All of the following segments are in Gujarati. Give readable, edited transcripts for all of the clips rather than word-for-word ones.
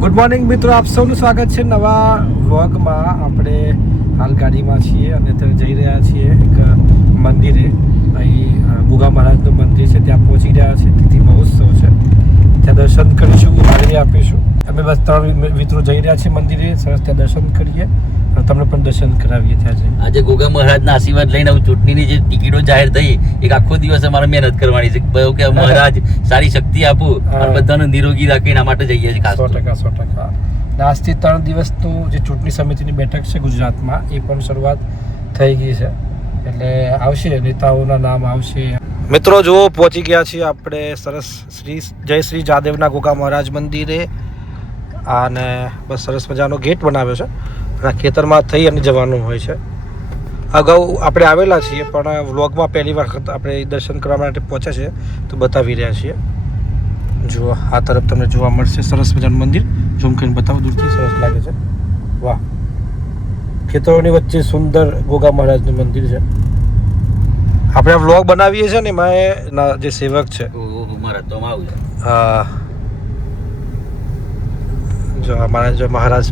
ગુડ મોર્નિંગ મિત્રો, આપ સૌનું સ્વાગત છે નવા વ્લોગમાં. આપણે હાલ ગાડીમાં છીએ અને અત્યારે જઈ રહ્યા છીએ એક મંદિરે. અહીં ગુગા મહારાજનું મંદિર છે, ત્યાં પહોંચી રહ્યા છે. તિથિ મહોત્સવ છે, ત્યાં દર્શન કરીશું, હાજરી આપીશું. અમે બસ 3 મિત્રો જઈ રહ્યા છીએ મંદિરે. સરસ ત્યાં દર્શન કરીએ અને તમને પણ દર્શન કરાવીએ. ત્યાં જઈ આજે ગોગા મહારાજના આશીર્વાદ લઈને ચૂંટણીની જે ટિકિટો જાહેર થઈ, એક આખો દિવસ અમારે મહેનત કરવાની છે કે મહારાજ સારી શક્તિ આપું અને બધાને નિરોગી રાખે, એના માટે જઈએ છીએ ખાસ. 100%. આજથી 3 દિવસનું જે ચૂંટણી સમિતિની બેઠક છે ગુજરાતમાં, એ પણ શરૂઆત થઈ ગઈ છે. એટલે આવશે, નેતાઓના નામ આવશે. મિત્રો જુઓ, પહોંચી ગયા છીએ આપણે સરસ જય શ્રી જાદેવના ગોગા મહારાજ મંદિરે. અને બસ સરસ મજાનો ગેટ બનાવ્યો છે. અને ખેતરમાં થઈ અને જવાનું હોય છે. અગાઉ આપણે આવેલા છીએ, પણ વ્લોગમાં પહેલી વખત આપણે દર્શન કરવા માટે પહોંચ્યા છે, તો બતાવી રહ્યા છીએ. જુઓ, આ તરફ તમને જોવા મળશે સરસ મજાનું મંદિર. ઝૂમ કરીને બતાવું, દૂરથી સરસ લાગે છે. વાહ, ખેતરોની વચ્ચે સુંદર ગોગા મહારાજનું મંદિર છે. આપણે વ્લોગ બનાવીએ છીએ ને, એમાં જે સેવક છે, હા, જો અમારા જો મહારાજ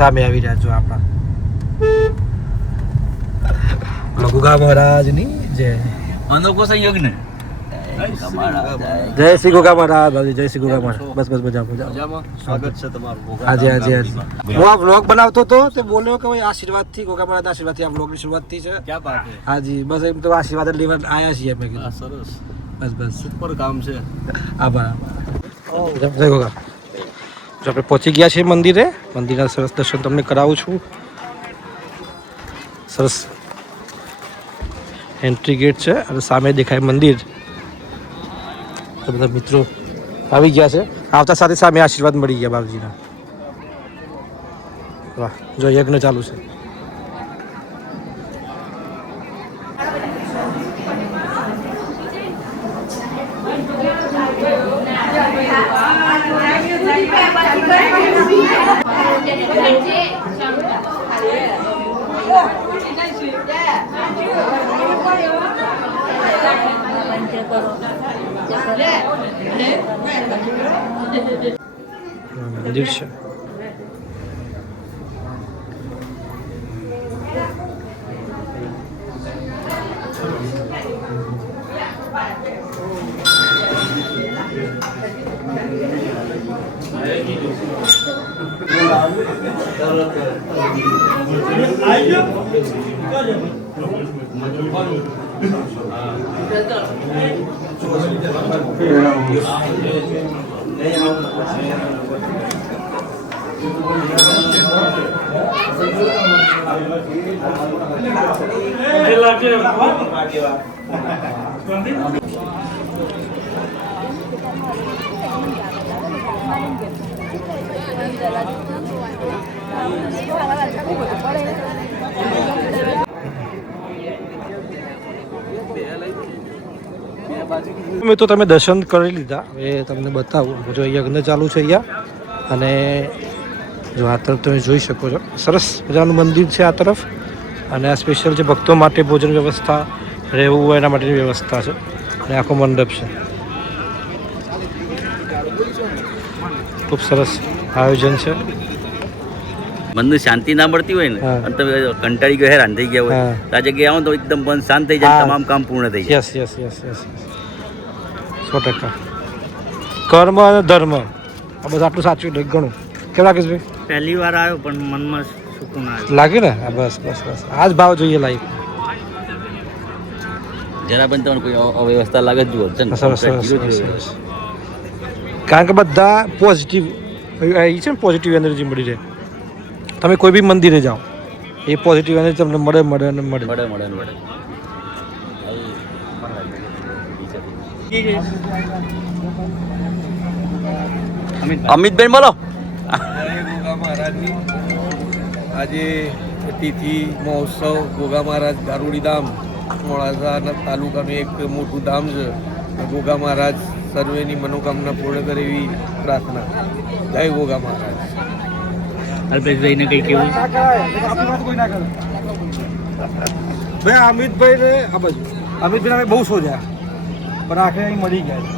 સામે આવી રહ્યા. જો આપણા ગોગા મહારાજની જય. અનોખો સંયોગ ને. જય શ્રી ગોગા મહારાજ. જય શ્રી ગોગા મહારાજ. બસ મજામાં. સ્વાગત છે તમારું. આજે હું આ વ્લોગ બનાવતો હતો, તે બોલ્યો કે ભાઈ આશીર્વાદથી, ગોગા મહારાજના આશીર્વાદથી આ વ્લોગની શરૂઆત થઈ છે. ક્યાં બાત છે. હાજી, બસ એમ તો આશીર્વાદ લેવા આવ્યા છીએ અમે. સરસ, બસ સુપર કામ છે. આભાર. જય ગોગા. જો આપણે પહોંચી ગયા છીએ મંદિરે. મંદિરના સરસ દર્શન તમને કરાવું છું. સરસ એન્ટ્રી ગેટ છે અને સામે દેખાય મંદિર. તો બધા મિત્રો આવી ગયા છે. આવતા સાથે સામે આશીર્વાદ મળી ગયા બાપજીના. વાહ, જો યજ્ઞ ચાલુ છે. મંદિર છે. તો તમે દર્શન કરી લીધા. હવે તમને બતાવું. જો યજ્ઞ ચાલુ છે અહીંયા. અને જો આ તરફ તમે જોઈ શકો છો, સરસ મજાનું મંદિર છે આ તરફ. અને આ સ્પેશિયલ જે ભક્તો માટે ભોજન વ્યવસ્થા, રહેવું હોય એના માટેની વ્યવસ્થા છે. અને આખો મંડપ છે. ખૂબ સરસ આયોજન છે. મનને શાંતિ ના મળતી હોય ને, અને તમે કંટાળી ગયો, હેરાન થઈ ગયા હોય, તો આ જગ્યાએ આવો તો એકદમ મન શાંત થઈ જાય, તમામ કામ પૂર્ણ થઈ જાય. યસ 100%. કર્મ અને ધર્મ, આ બધું આટલું સાચું ઘણું. કેમ લાગે છે ભાઈ? પહેલી વાર આવ્યો પણ મનમાં સુકૂન આવ્યું. લાગે ને? બસ આ જ ભાવ જોઈએ લાઈફ. જરા પણ તમને કોઈ અવ્યવસ્થા લાગે જ જુઓ. સરસ. કારણ કે બધા પોઝિટિવ એ છે ને, પોઝિટિવ એનર્જી મળી રહે. તમે કોઈ બી મંદિરે જાઓ, એ પોઝિટિવ એનર્જી તમને મળે. અમિતભાઈ બોલો. ગોગા મહારાજની આજે તિથિ મહોત્સવ. ગોગા મહારાજ ગારુડીધામ મોડાસા તાલુકાનું એક મોટું ધામ છે. ગોગા મહારાજ સર્વેની મનોકામના પૂર્ણ કરે એવી પ્રાર્થના. જય ગોગા મહારાજ. અલ્પેશભાઈને કંઈ કેવું? ભાઈ અમિતભાઈને આ બાજુ અમિતભાઈ બહુ શોધ્યા, પણ આખરે અહીં મળી ગયા.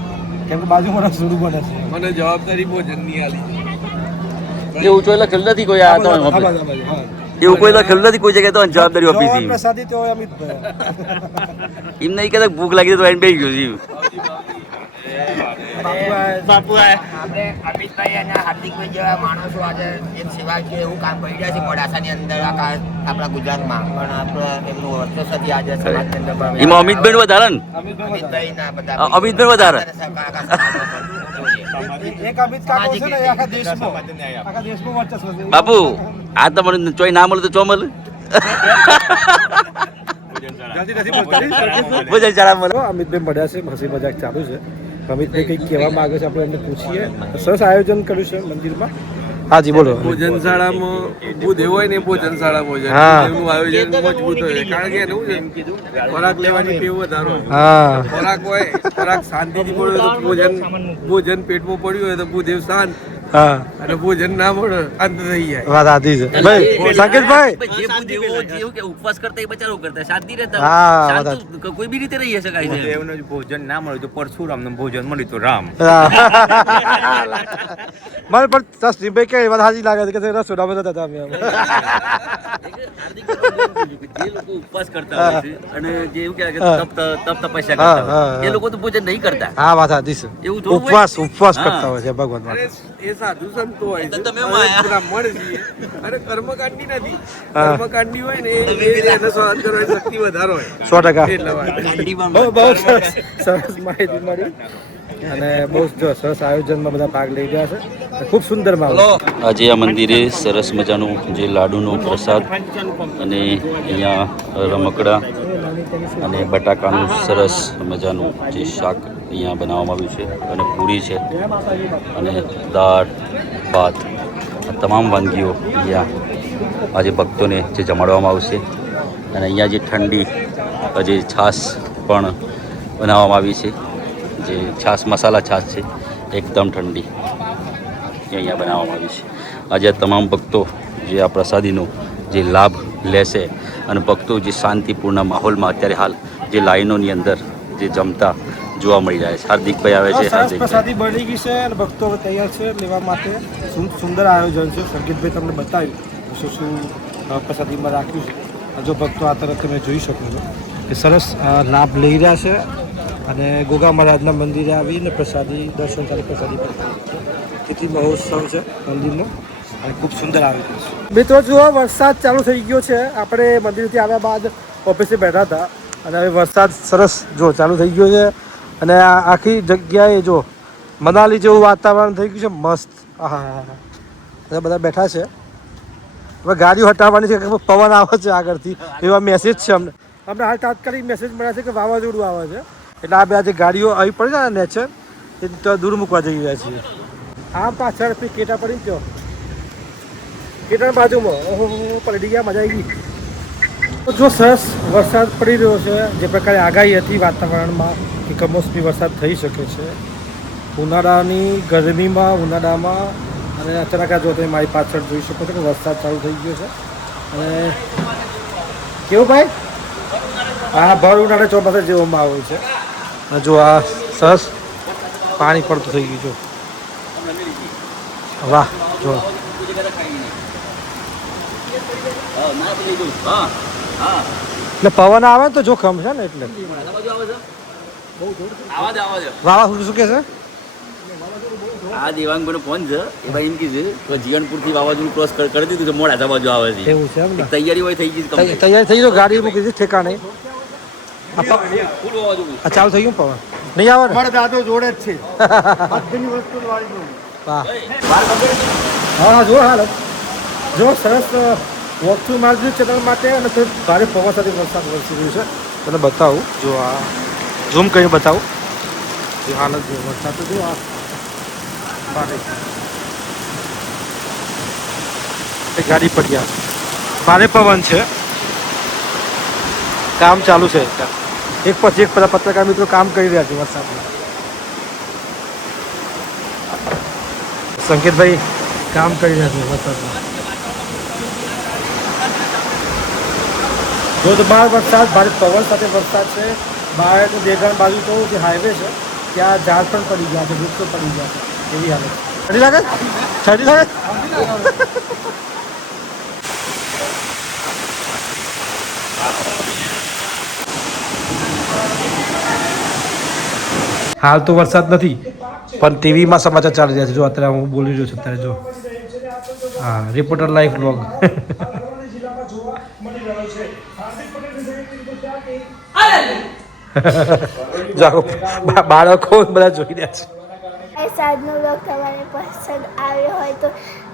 કેમ કે બાજુમાં રસોડું બને છે. મને જવાબદારી ભોજનની આલી. એવું તો લખેલું નથી કોઈ આ તો એવું કોઈ લખેલું નથી કોઈ જગ્યાએ તો જવાબદારી આપી પ્રસાદી તો અમિતભાઈ એમ નહીં કહેતા ભૂખ લાગી તો એને બેસી ગયો જીવ આપણે અમિતભાઈ અને હાર્દિકભાઈ જેવા માણસો આજે એક સેવા છે એવું કામ કરી રહ્યા છે મોડાસાની અંદર આપણા ગુજરાતમાં પણ આપણે એમનું વર્ચસ્વથી આજે સમાજની અંદર એમાં અમિતભાઈ વધારે ને અમિતભાઈ ના બધા અમિતભાઈ વધારે એક અમિત કાકો છે ને એ આખા દેશમાં વર્ચસ્વ છે. બાપુ આ તમારે ચોઈ ના મળે તો ચો મળે ભોજન શાળા મળે. અમિતભાઈ મળ્યા છે, હસી મજાક ચાલુ છે. અમિતભાઈ કંઈક કહેવા માંગે છે, આપણે એમને પૂછીએ. સરસ આયોજન કર્યું છે મંદિરમાં. હાજી બોલો. ભોજનશાળામાં બુદ્ધ હોય ને ભોજનશાળામાં છે હા. એનું આયોજન મજબૂત હોય કારણ કે એનું છે ખોરાક લેવાની ટેવ વધારો હોય. હા ખોરાક હોય ખોરાક શાંતિથી મળ્યો તો ભોજન પેટમાં પડ્યું હોય તો ભૂદેવ શાંત હા અને ભોજન ના મળે અંત થઈ જાય. વાત સાચી છે ભાઈ. સંકેતભાઈ જે બુદ્ધિઓ જેવું કે ઉપવાસ કરતા એ બચારો કરતા શાંતિ રહેતા હા, શાંત કોઈ બી રીતે રહી શકાય છે દેવનું જ ભોજન ના મળ્યું તો પરશુરામનું ભોજન મળ્યું તો રામ. મને પણ તસલીમભાઈ કે વાત સાચી લાગે છે કે રસોડામાં જતા હતા અમે. જે લોકો ઉપવાસ કરતા હોય છે અને જે એવું કહેવાય કે હા. તપ તપસ્યા હા, કરતા હા, હોય હા. એ લોકો તો ભોજન નહીં કરતા હા વાત સાચી છે. એવું થોડું હોય? ઉપવાસ હા. કરતા હોય છે ભગવાન અને માટે. એ સાધુ સંતો હોય છે તો તમે હવે આયા. બ્રાહ્મણ છીએ અને કર્મકાંડી નથી. હા. કર્મકાંડી હોય ને એને સહન કરવાની શક્તિ વધારે હોય 100%. એટલા માટે. બહુ સરસ માહિતી મળી અને બહુ સરસ આયોજનમાં બધા ભાગ લઈ રહ્યા છે. ખૂબ સુંદર માહોલ. આજે આ મંદિરે સરસ મજાનું જે લાડુનો પ્રસાદ અને અહીંયા રમકડા અને બટાકાનું સરસ મજાનું જે શાક અહીંયા બનાવવામાં આવ્યું છે અને પૂરી છે અને દાળ ભાત આ તમામ વાનગીઓ અહીંયા આજે ભક્તોને જે જમાડવામાં આવશે અને અહીંયા જે ઠંડી જે છાશ પણ બનાવવામાં આવી છે જે છાશ મસાલા છાશ છે એકદમ ઠંડી એ અહીંયા બનાવવામાં આવી છે. આજે આ તમામ ભક્તો જે આ પ્રસાદીનો જે લાભ લેશે અને ભક્તો જે શાંતિપૂર્ણ માહોલમાં અત્યારે હાલ જે લાઈનોની અંદર જે જમતા જોવા મળી રહ્યા છે. હાર્દિકભાઈ આવે છે. સરસ હાર્દિકભાઈ પ્રસાદી બની ગઈ છે અને ભક્તો હવે તૈયાર છે લેવા માટે. સુંદર આયોજન છે. સંકેતભાઈ તમને બતાવ્યું શું શું પ્રસાદીમાં રાખ્યું છે. જો ભક્તો આ તરફ તમે જોઈ શકો છો કે સરસ લાભ લઈ રહ્યા છે અને ગોગા મહારાજના મંદિરે આવીને પ્રસાદી દર્શન કરી પ્રસાદી તિથિ મહોત્સવ છે મંદિરનો અને ખૂબ સુંદર આયોજન છે. મિત્રો જુઓ વરસાદ ચાલુ થઈ ગયો છે. આપણે મંદિરથી આવ્યા બાદ ઓફિસે બેઠા હતા અને હવે વરસાદ સરસ જો ચાલુ થઈ ગયો છે અને આ આખી જગ્યાએ જો મનાલી જેવું વાતાવરણ થઈ ગયું છે મસ્ત. આહા બધા બેઠા છે. હવે ગાડીઓ હટાવવાની છે કે પવન આવે છે આગળથી એવા મેસેજ છે અમને હાલ તાત્કાલિક મેસેજ મળ્યા છે કે વાવાઝોડું આવે છે એટલે આ બે જે ગાડીઓ આવી પડી છે ને નેચર એ તો દૂર મૂકવા જઈ રહ્યા છીએ. આમ પાછળ કેટા પડી ગયો કેટાની બાજુમાં ઓહો પલટી ગયા મજા આવી ગઈ. જો સરસ વરસાદ પડી રહ્યો છે જે પ્રકારે આગાહી હતી વાતાવરણમાં કે કમોસમી વરસાદ થઈ શકે છે ઉનાળાની ગરમીમાં ઉનાળામાં અને અચાનક જો તમે મારી પાછળ જોઈ શકો છો કે વરસાદ ચાલુ થઈ ગયો છે અને કેવું ભાઈ હા ભર ઉનાળે ચોમાસા જેવો માહોલ છે. જો આ સરસ પાણી પડતું થઈ ગયું જો વાહ જો એટલે પવન આવે ને તો જોખમ છે ને એટલે વાવા શું કે છે આ દેવાંગભાઈનો ફોન છે એ ભાઈ એમ કીધું તો જીવનપુરથી વાવાઝોડું ક્રોસ કરી દીધું છે મોડાસા બાજુ આવે છે એવું છે એમ ને તૈયારી હોય થઈ ગઈ complete. તૈયાર થઈ ગયો ગાડી મૂકી દીધી ઠેકાણે. ફૂલ વાવાઝોડું. આ ચાલુ થઈ ગયું પવન નહીં આવે ને મારા દાદો જોડે જ છે વાહ હા જો હાલ જો સરસ વોકથ્રુ માર્કેટ ચેનલ માટે અને તો ભારે પવન સાથે વરસાદ વરસી રહ્યું છે તને બતાવું જો આ ઝૂમ કરીને બતાવું જે હાલત જો વરસાદ તો જો આ ગાડી પડ્યા ભારે પવન છે કામ ચાલુ છે એક પછી એક બધા પત્રકાર મિત્રો કામ કરી રહ્યા છે વરસાદમાં. સંકેતભાઈ કામ કરી રહ્યા છે વરસાદમાં. ધોધમાર વરસાદ ભારે પવન સાથે વરસાદ છે. બહાર દેગાણ બાજુ તો જે હાઈવે છે ત્યાં ઝાડ પણ પડી ગયા છે વૃક્ષો પડી ગયા છે એવી હાલત. ઠંડી લાગે ઠંડી લાગે હાલ તો વરસાદ નથી પણ ટીવીમાં સમાચાર ચાલી રહ્યા છે જો અત્યારે હું બોલી રહ્યો છું અત્યારે જો હા રિપોર્ટર લાઈવ વ્લોગ જો બાળકો બધા જોઈ રહ્યા છે આજનો વ્લોગ તમારે પસંદ આવ્યો હોય તો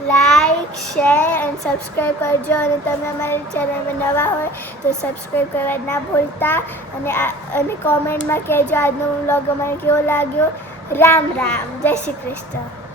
લાઈક શેર અને સબસ્ક્રાઈબ કરજો અને તમે અમારી ચેનલમાં નવા હોય તો સબસ્ક્રાઈબ કરવા ના ભૂલતા અને કોમેન્ટમાં કહેજો આજનો વ્લોગ અમારે કેવો લાગ્યો રામ રામ જય શ્રી કૃષ્ણ